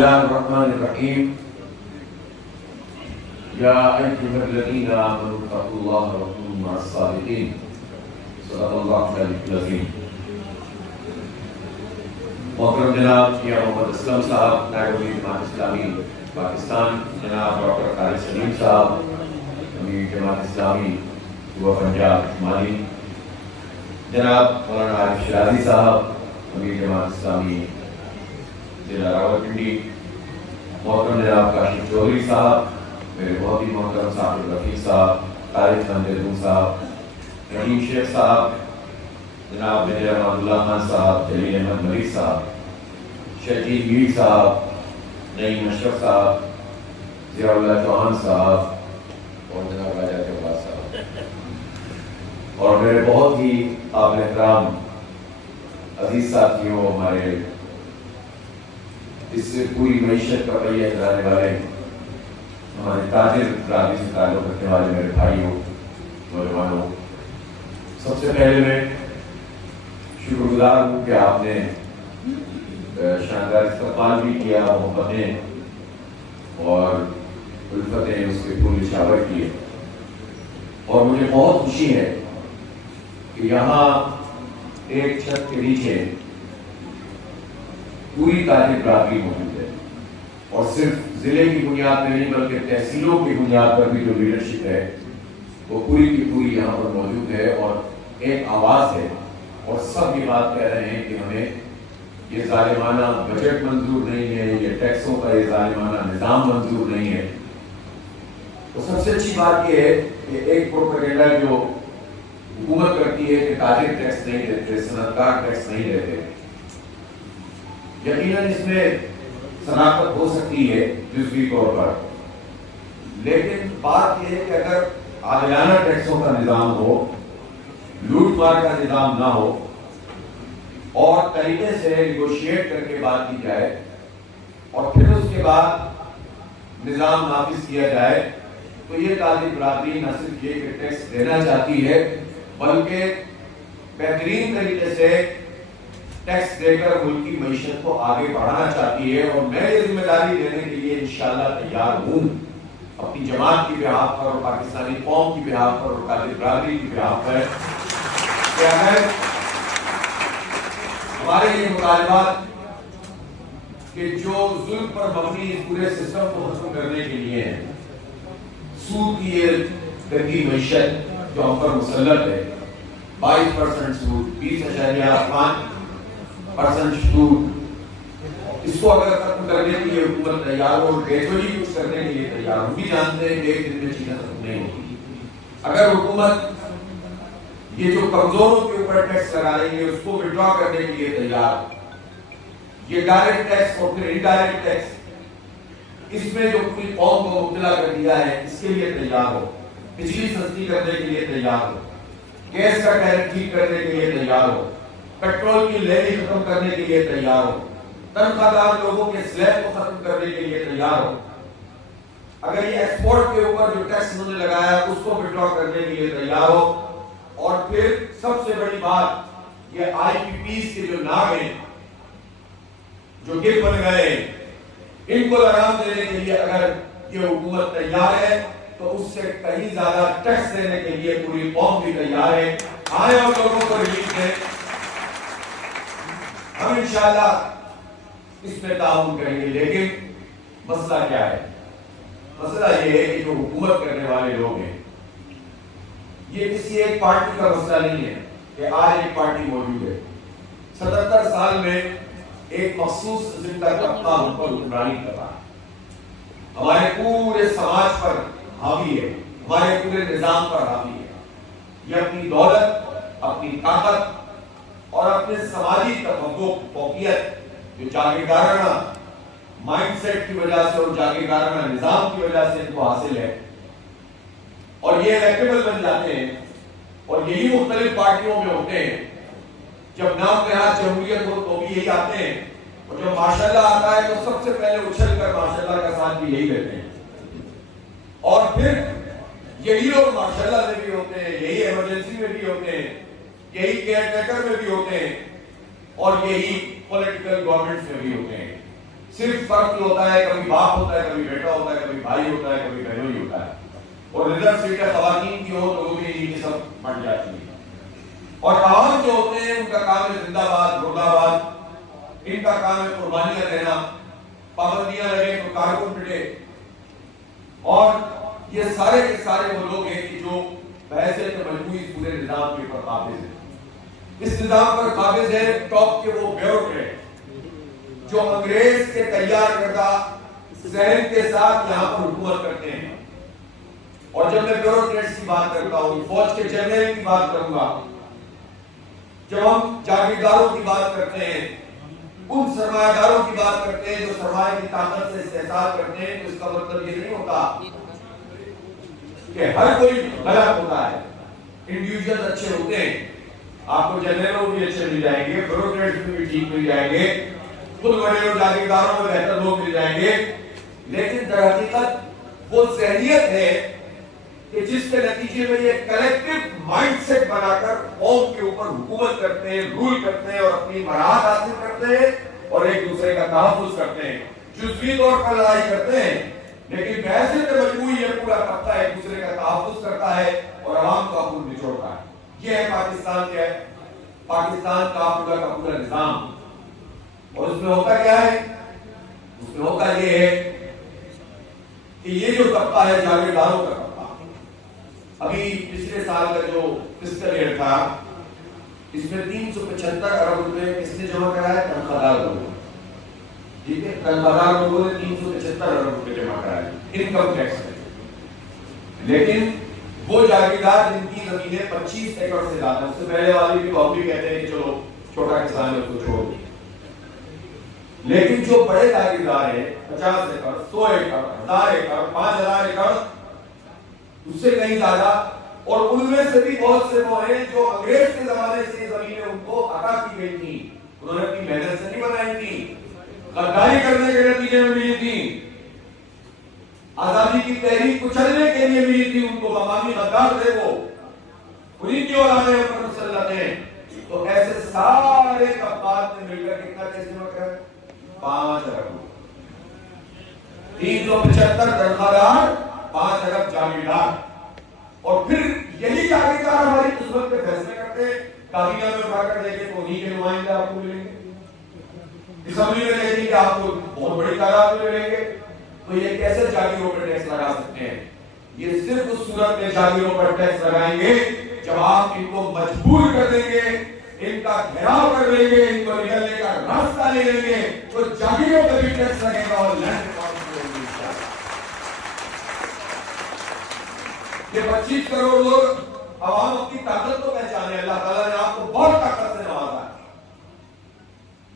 الله الرحمن الرحيم يا أيها الذين آمنوا اتقوا الله وكونوا مع الصادقين صدق الله العظيم. محترم جناب میاں محمد اسلم صاحب نائب امیر جماعت اسلامی پاکستان، جناب ڈاکٹر طارق سلیم صاحب امیر جماعت اسلامی صوبہ پنجاب شمالی، جناب مولانا عارف شرازی صاحب امیر جماعت اسلامی ضلع راولپنڈی، محترم جناب کاشف چودھری صاحب، میرے بہت ہی محترم صاحب رفیق صاحب، طارق خان صاحب، رحیم شیخ صاحب، جناب میجر احمد اللہ خان صاحب، جلیل احمد ملک صاحب، شہید میر صاحب، نعیم اشرف صاحب، ضیاء اللہ چوہان صاحب اور جناب راجہ جواز صاحب، اور میرے بہت ہی قابل احترام عزیز ساتھیوں، ہمارے اس سے پوری معیشت کا پہیہ چلانے والے، ہمارے تاجر برادری سے تعلق رکھنے والے میرے بھائیوں، نوجوانوں، سب سے پہلے میں شکر گزار ہوں کہ آپ نے شاندار استقبال بھی کیا، محبتیں اور الفتیں اس کے پھول نشاور کیے، اور مجھے بہت خوشی ہے کہ یہاں ایک چھت کے نیچے پوری تاجر برادری موجود ہے، اور صرف ضلع کی بنیاد پہ نہیں بلکہ تحصیلوں کی بنیاد پر بھی جو لیڈرشپ ہے وہ پوری کی پوری یہاں پر موجود ہے، اور ایک آواز ہے، اور سب یہ بات کہہ رہے ہیں کہ ہمیں یہ ظالمانہ بجٹ منظور نہیں ہے، یہ ٹیکسوں کا یہ ظالمانہ نظام منظور نہیں ہے۔ تو سب سے اچھی بات یہ ہے کہ ایک پروپیگنڈا جو حکومت کرتی ہے کہ تاجر ٹیکس نہیں دیتے، صنعتکار ٹیکس نہیں دیتے، یقیناً اس میں صنعت ہو سکتی ہے جزوی طور پر، لیکن بات یہ ہے کہ اگر عادلانہ ٹیکسوں کا نظام ہو، لوٹ مار کا نظام نہ ہو، اور طریقے سے نیگوشیٹ کر کے بات کی جائے اور پھر اس کے بعد نظام نافذ کیا جائے، تو یہ تاجر برادری نہ صرف یہ کہ ٹیکس دینا چاہتی ہے بلکہ بہترین طریقے سے ٹیکس دے کر ملک کی معیشت کو آگے بڑھانا چاہتی ہے، اور میں یہ ذمہ داری لینے کے لیے انشاءاللہ تیار ہوں، اپنی جماعت کی بہاف پر اور پاکستانی قوم کی بہاف پر اور تاجر برادری کی بہاف پر، کہ اگر ہمارے یہ مطالبات کہ جو ظلم پر مبنی اس پورے سسٹم کو ختم کرنے کے لیے ہیں، سود کی یہ گندی معیشت جو ہم پر مسلط ہے، 22% سود، 20.5% سود، اس کو اگر ختم کرنے کے لیے حکومت تیار ہو، گریجولی کچھ کرنے کے لیے تیار ہو، ہم بھی جانتے ہیں کہ ایک دن میں چیزیں ختم نہیں ہوگی، اگر حکومت یہ جو کمزوروں کے اوپر ٹیکس لگا رہی ہے اس کو وڈرا کرنے کے لیے تیار، یہ ڈائریکٹ ٹیکس اور پھر انڈائریکٹ ٹیکس، اس میں جو پوری قوم کو مبتلا کر دیا ہے، اس کے لیے تیار ہو، بجلی سستی کرنے کے لیے تیار ہو، گیس کا ٹیرف ٹھیک کرنے کے لیے تیار ہو، پیٹرول کی لیوی ختم کرنے کے لیے تیار ہو، تنخواہ دار لوگوں کے سلیب کو ختم کرنے کے لیے تیار ہو، اگر یہ ایکسپورٹ کے اوپر جو ٹیکس انہوں نے لگایا اس کو وڈرا کرنے کے لیے تیار ہو، اور پھر سب سے بڑی بات یہ آئی پی پیز کے جو نام ہیں جو گر بن گئے ہیں، ان کو لگام دینے کے لیے اگر یہ حکومت تیار ہے تو اس سے کہیں زیادہ ٹیکس دینے کے لیے پوری قوم بھی تیار ہے، آئے اور لوگوں کو ریلیف دیں، ہم انشاءاللہ اس میں تعاون کریں گے۔ لیکن مسئلہ کیا ہے؟ مسئلہ یہ ہے کہ جو حکومت کرنے والے لوگ ہیں، یہ کسی ایک پارٹی کا مسئلہ نہیں ہے کہ آج ایک پارٹی موجود ہے، 77 سال میں ایک مخصوص زندہ طبقہ ہم پر حکمرانی کر رہا ہے، ہمارے پورے سماج پر حاوی ہے، ہمارے پورے نظام پر حاوی ہے، یہ اپنی دولت، اپنی طاقت اور اپنے سماجی تفوق، فوقیت جو جاگیردارانہ مائنڈ سیٹ کی وجہ سے اور جاگیردارانہ نظام کی وجہ سے ان کو حاصل ہے، اور یہ الیکٹیبل بن جاتے ہیں، اور یہی مختلف پارٹیوں میں ہوتے ہیں، جب نام نہاد جمہوریت ہو تو بھی یہی آتے ہیں، اور جب ماشاءاللہ آتا ہے تو سب سے پہلے اچھل کر ماشاءاللہ کا ساتھ بھی یہی دیتے ہیں، اور پھر یہی لوگ ماشاءاللہ میں بھی ہوتے ہیں، یہی ایمرجنسی میں بھی ہوتے ہیں، یہی کیئر ٹیکر میں بھی ہوتے ہیں، اور یہی پولیٹیکل گورنمنٹس میں بھی ہوتے ہیں۔ صرف فرق ہوتا ہے کبھی باپ ہوتا ہے, کبھی بیٹا ہوتا ہے, کبھی بھائی ہوتا ہے, کبھی بہنوئی ہوتا ہے. اور ریزرو سیٹیں خواتین کی ہو تو وہ بھی یہ سب بن جاتی ہیں. اور عوام جو ہوتے ہیں ان کا کام ہے زندہ باد مرد آباد, ان کا کام ہے قربانیاں دینا, پابندیاں لگے تو کارکن پٹے. اور یہ سارے کے سارے وہ لوگ ہیں کہ جو بحیثیت مجموعی پورے نظام کے اوپر قابض ہیں. اس نظام پر قابض ہے ٹاپ کے وہ بیوروکریٹ جو انگریز کے تیار کردہ ذہن کے ساتھ یہاں پر حکومت کرتے ہیں. اور جب میں بیوروکریٹس کی بات کرتا ہوں, فوج کے جنرل کی بات کروں گا, جب ہم جاگیرداروں کی بات کرتے ہیں, ان سرمایہ داروں کی بات کرتے ہیں جو سرمایہ کی طاقت سے استحصال کرتے ہیں, تو اس کا مطلب یہ نہیں ہوتا کہ ہر کوئی غلط ہوتا ہے. انڈیویجول اچھے ہوتے ہیں, آپ کو جنرلوں بھی اچھے مل جائیں گے, بیوروکریٹس بھی ٹھیک مل جائیں گے, خود بڑے اور جاگیرداروں میں بہتر لوگ مل جائیں گے. لیکن در حقیقت وہ ذہنیت ہے کہ جس کے نتیجے میں یہ کلیکٹیو مائنڈ سیٹ بنا کر قوم کے اوپر حکومت کرتے ہیں, رول کرتے ہیں اور اپنی مراحت حاصل کرتے ہیں اور ایک دوسرے کا تحفظ کرتے ہیں. جزوی طور پر لڑائی کرتے ہیں لیکن بحیثیت مجموعی یہ پورا طبقہ ایک دوسرے کا تحفظ کرتا ہے اور عوام کو اپنے نچوڑتا ہے. یہ ہے پاکستان, کیا ہے پاکستان کا پورا نظام. اور اس میں ہوتا کیا ہے, اس میں ہوتا یہ ہے کہ یہ جو طبقہ ہے جاگیرداروں کا طبقہ, ابھی پچھلے سال کا جو فسکل ایئر تھا اس میں 375 ارب روپے کس نے جمع کرایا؟ تنخواہ دار لوگوں. ٹھیک ہے, تنخواہ دار لوگوں نے 375 ارب روپے جمع کرائے انکم ٹیکس میں. لیکن وہ جاگیردار جن کی زمینیں 25 ایکڑ سے زیادہ, اس سے پہلے والی بھی وہ بھی کہتے ہیں کہ چلو چھوٹا کسان ہے اس کو چھوڑ دیں, لیکن جو بڑے جاگیردار ہیں 50 ایکڑ 100 ایکڑ 1000 ایکڑ 5000 ایکڑ اس سے کہیں زیادہ, اور ان میں سے بھی بہت سے وہ ہیں جو انگریز کے زمانے سے زمینیں ان کو عطا کی گئی تھی, انہوں نے اپنی محنت سے نہیں بنائی تھی, غداری کرنے کے نتیجے میں ملی تھی, آزادی کی تحریک کچلنے کے لیے ملی تھی ان کو, مقامی غدار تھے وہ, انہیں کی اولادیں پر مسلط ہیں. تو ایسے سارے طبقات نے مل کر کتنا کیسے جمع کرا؟ 5 ارب. 375 تنخواہ دار, 5 ارب جاگیردار. اور پھر یہی جاگیردار ہماری قسمت پہ فیصلے کرتے ہیں. کابینہ میں اٹھا کر دیکھیں تو انہی کے نمائندے آپ کو ملیں گے, اسمبلی میں دیکھیں کہ آپ کو بہت بڑی تعداد میں ملیں گے. تو یہ کیسے جاگیروں پر ٹیکس لگا سکتے ہیں؟ یہ صرف اس صورت میں جاگیروں پر ٹیکس لگائیں گے جب آپ ان کو مجبور کر دیں گے, ان کا گھیراؤ کر لیں گے, ان کو نکلنے کا راستہ لے لیں گے, تو جاگیروں پر بھی ٹیکس لگے گا. اور یہ 25 کروڑ لوگ عوام اپنی طاقت کو پہچانے, اللہ تعالیٰ نے آپ کو بہت طاقت سے نوازا ہے.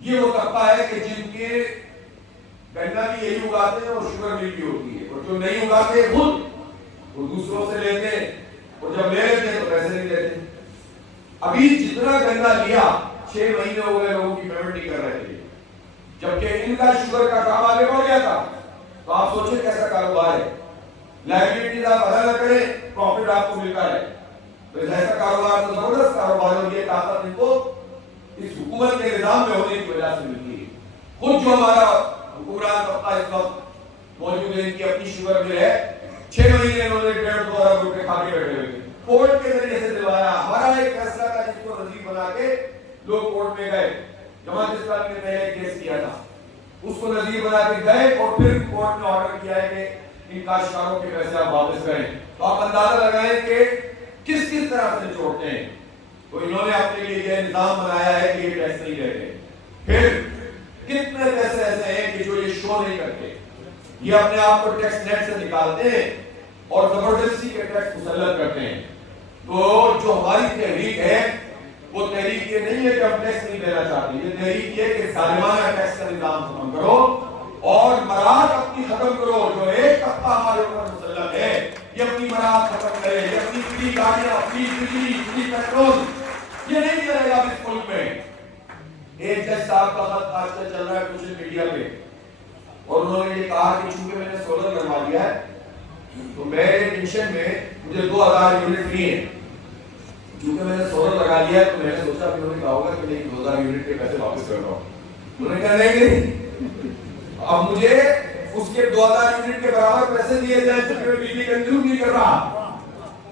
یہ وہ طبقہ ہے کہ جن کے گنا بھی یہی اگاتے ہیں اور شوگر مل بھی ہوتی ہے, اور جو نہیں اگاتے خود وہ دوسروں سے لیتے ہیں, اور جب لے لیتے ہیں تو پیسے نہیں دیتے. ابھی جتنا گنا لیا 6 مہینے ہو گئے لوگوں کی پیمنٹ نہیں کر رہے تھے, جبکہ ان کا شوگر کا کام آگے بڑھ گیا تھا. تو آپ سوچیں کیسا کاروبار ہے, لائبلٹیز آپ ادا نہ کریں, پروفٹ آپ کو ملتا ہے. تو ایسا کاروبار تو زبردست کاروبار ہے, یہ طاقت ان کو اس حکومت کے نظام میں ہونے کی وجہ سے ملتی ہے. خود جو ہمارا حکمران طبقہ اس وقت موجود ہے, ان کی اپنی شوگر مل ہے, 6 مہینے انہوں نے 1.5-2 ارب روپے کھا کے بیٹھے ہوئے تھے. کورٹ کے ذریعے سے دلوایا. ہمارا ایک فیصلہ تھا جس کو نظیر بنا کے لوگ کورٹ میں گئے, جماعت اسلامی نے پہلے کیس کیا تھا, اس کو نظیر بنا کے گئے اور پھر کورٹ نے آرڈر کیا ہے کہ ان کاشتکاروں کے پیسے آپ واپس کریں. تو آپ اندازہ لگائیں کہ کس طرح سے چھوڑتے ہیں. تو انہوں نے اپنے لیے یہ نظام بنایا ہے کہ یہ ٹیکس نہیں دیتے. پھر کتنے پیسے ایسے ہیں کہ جو یہ شو نہیں کرتے, یہ اپنے آپ کو ٹیکس نیٹ سے نکالتے ہیں اور زبردستی کے ٹیکس مسلط کرتے ہیں. تو جو ہماری تحریک ہے وہ تحریک یہ نہیں ہے کہ ہم ٹیکس نہیں دینا چاہتے, یہ تحریک یہ کہ ظالمانہ ٹیکس کا نظام ختم کرو اور مراحت اپنی ختم کرو. جو ایک طبقہ ہمارے اوپر مسلط ہے یہ اپنی مراحت ختم کرے, یہ اپنی فری گاڑیاں, فری بجلی, فری پیٹرول یہ نہیں چلے گا اس ملک میں. ایک جج صاحب کا خط آج کل چل رہا ہے سوشل میڈیا پہ, اور انہوں نے یہ کہا کہ چونکہ میں نے سولر لگوا دیا ہے تو میرے پینشن میں مجھے 2000 یونٹ فری ہیں. چونکہ میں نے سولر لگا لیا ہے تو میں نے سوچا کہ انہوں نے کہا ہوگا کہ نہیں 2000 یونٹ کے پیسے واپس کر رہا ہوں. انہوں نے کہا نہیں, اب مجھے اس کے 2000 یونٹ کے برابر پیسے دیے جائیں تو میں بجلی کنزیوم نہیں کر رہا.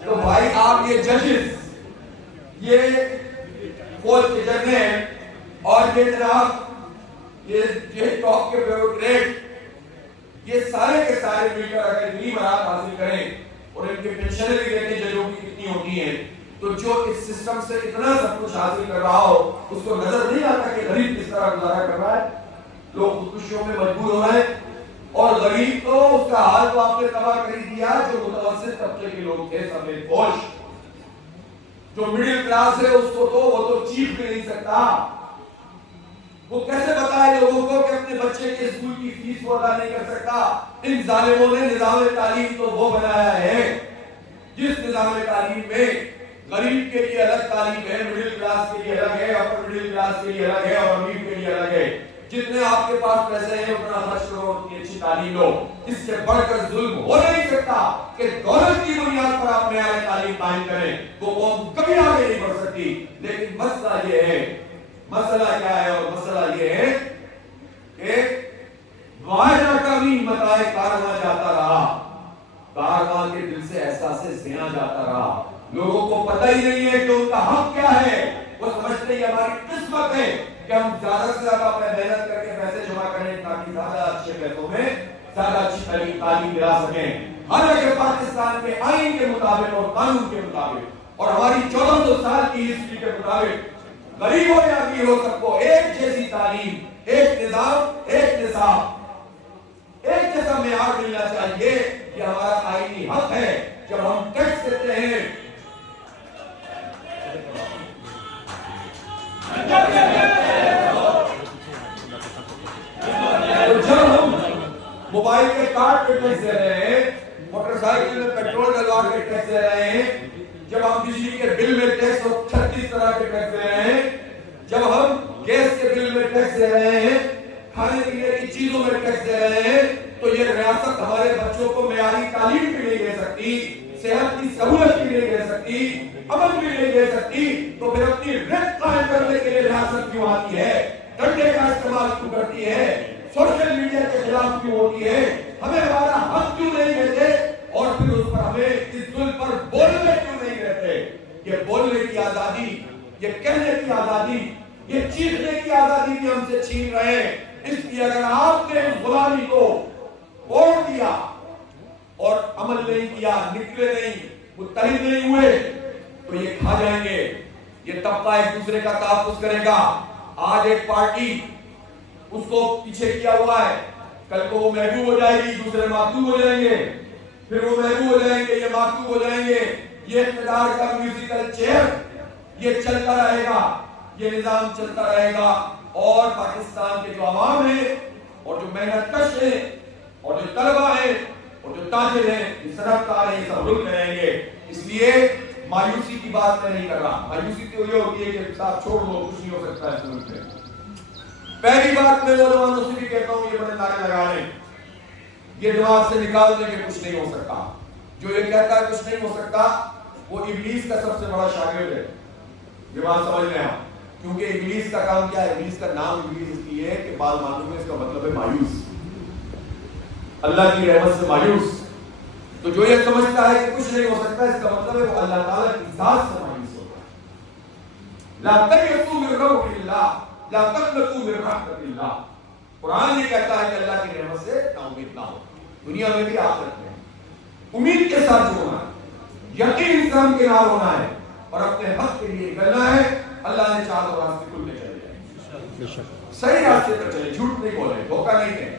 تو بھائی آپ یہ ججز، یہ فوج کے جنرل اور یہ جناب یہ ٹاپ کے بیوروکریٹ، یہ سارے کے سارے مل کر اگر اتنی برات حاصل کریں اور ان کے پینشنیں بھی دیکھیں ججوں کی کتنی ہوتی ہیں، تو جو اس سسٹم سے اتنا سب کچھ حاصل کر رہا ہو اس کو نظر نہیں آتا کہ غریب کس طرح گزارا کر رہا ہے. لوگ خودکشیوں میں مجبور ہو رہے ہیں اور غریب تو اس کا حال تو آپ نے تباہ کر ہی دیا. جو متوسط طبقے کے لوگ تھے سفید پوش، جو مڈل کلاس ہے اس کو تو وہ تو چیخ بھی نہیں سکتا. وہ کیسے بتائے لوگوں کو کہ اپنے بچے کے اسکول کی فیس وہ ادا نہیں کر سکتا؟ ان ظالموں نے نظام تعلیم تو وہ بنایا ہے جس نظام تعلیم میں غریب کے لیے الگ تعلیم ہے، مڈل کلاس کے لیے الگ ہے، اپر مڈل کلاس کے لیے الگ ہے اور امیر کے لیے الگ ہے. جتنے آپ کے پاس پیسے ہیں اتنا خرچ کرو، اتنی اچھی تعلیم لو. اس سے بڑھ کر ظلم ہو نہیں سکتا کہ دولت کی بنیاد پر آپ معیار تعلیم قائم کریں. وہ قوم کبھی آگے نہیں بڑھ سکتی. لیکن مسئلہ یہ ہے، مسئلہ کیا ہے؟ اور مسئلہ یہ ہے کہ معاہدہ کا بھی متائے کارواں جاتا رہا، کارواں کے دل سے احساس زنا جاتا رہا. لوگوں کو پتہ ہی نہیں ہے کہ ان کا حق کیا ہے. وہ سمجھتے ہی ہماری قسمت ہے کہ ہم زیادہ سے زیادہ اپنے محنت کر کے پیسے جمع کریں تاکہ زیادہ اچھے پیسوں میں زیادہ اچھی تعلیم دلا سکیں. حالانکہ پاکستان کے آئین کے مطابق اور قانون کے مطابق اور ہماری 1400 سال کی ہسٹری کے مطابق غریب ہو یا امیر ہو سب کو ایک جیسی تعلیم، ایک نظام، ایک نصاب، ایک جیسا معیار ملنا چاہیے. یہ ہمارا آئینی حق ہے. جب ہم ٹیکس دیتے ہیں تو جب ہم موبائل کے کارڈ پہ ٹیکس دے رہے ہیں، موٹر سائیکل میں پیٹرول ڈلوا کے ٹیکس دے رہے ہیں، جب ہم بجلی کے بل میں ٹیکس اور 36 طرح کے ٹیکس دے رہے ہیں، جب ہم گیس کے بل میں ٹیکس دے رہے ہیں، کھانے پینے کی چیزوں میں ٹیکس دے رہے ہیں، تو یہ ریاست ہمارے بچوں کو معیاری تعلیم بھی نہیں دے سکتی، صحت کی سہولت بھی نہیں دے سکتی، امن بھی نہیں دے سکتی. تو پھر اپنی رت قائم کرنے کے لیے ریاست کیوں آتی ہے؟ ڈنڈے کا استعمال کیوں کرتی ہے؟ سوشل میڈیا کے خلاف کیوں ہوتی ہے؟ ہمیں ہمارا حق کیوں نہیں دیتے؟ اور پھر اس پر ہمیں اس ظلم پر بولنے کیوں نہیں دیتے؟ یہ بولنے کی آزادی، یہ کہنے کی آزادی، یہ چیخنے کی آزادی بھی ہم سے چھین رہے ہیں. اس لیے اگر آپ نے اس غلامی کو توڑ دیا اور عمل نہیں کیا، نکلے نہیں، متحد نہیں ہوئے، تو یہ کھا جائیں گے. یہ طبقہ ایک دوسرے کا تحفظ کرے گا. آج ایک پارٹی اس کو پیچھے کیا ہوا ہے، کل کو وہ محبوب ہو جائے گی، دوسرے معطوب ہو جائیں گے، پھر وہ محبوب ہو جائیں گے، یہ معطوب ہو جائیں گے. یہ اقتدار کا میوزیکل چیئر یہ چلتا رہے گا، یہ نظام چلتا رہے گا. اور پاکستان کے جو عوام ہیں اور جو محنت کش ہیں اور جو طلبہ ہیں اور جو تاجر ہیں، یہ صنعتکار ہیں، یہ سب رک رہیں گے. اس لیے مایوسی کی بات میں نہیں کر رہا. مایوسی تو یہ ہوتی ہے کہ صاحب چھوڑ دو، کچھ نہیں ہو سکتا ہے اس ملک میں. پہلی بات میں نوجوانوں سے بھی کہتا ہوں، یہ بڑے نعرے لگا لیں، یہ دماغ سے نکال دیں کہ کچھ نہیں ہو سکتا. جو یہ کہتا ہے کچھ نہیں ہو سکتا، وہ ابلیس کا سب سے بڑا شاگرد ہے. یہ بات سمجھ لیں آپ. کیونکہ ابلیس کا کام کیا ہے؟ ابلیس کا نام ابلیس اس لیے ہے کہ بعض معلوم میں اس کا مطلب ہے مایوس، اللہ کی رحمت سے مایوس. تو جو یہ سمجھتا ہے کہ کچھ نہیں ہو سکتا، اس کا مطلب ہے وہ اللہ تعالیٰ کی ذات سے مایوس ہوتا ہے. لا تقنطوا من روح اللہ، لا تقنطوا من رحمت اللہ. قرآن یہ کہتا ہے کہ اللہ کی رحمت سے نا امید نہ ہو، دنیا میں بھی آخرت میں. امید کے ساتھ جو ہونا ہے، یقین انسان کے نام ہونا ہے اور اپنے حق کے لیے کرنا ہے. اللہ نے چاہا تو راستے کھلتے چلے جائیں، صحیح راستے پر چلے، جھوٹ نہیں بولے، دھوکہ نہیں دیں.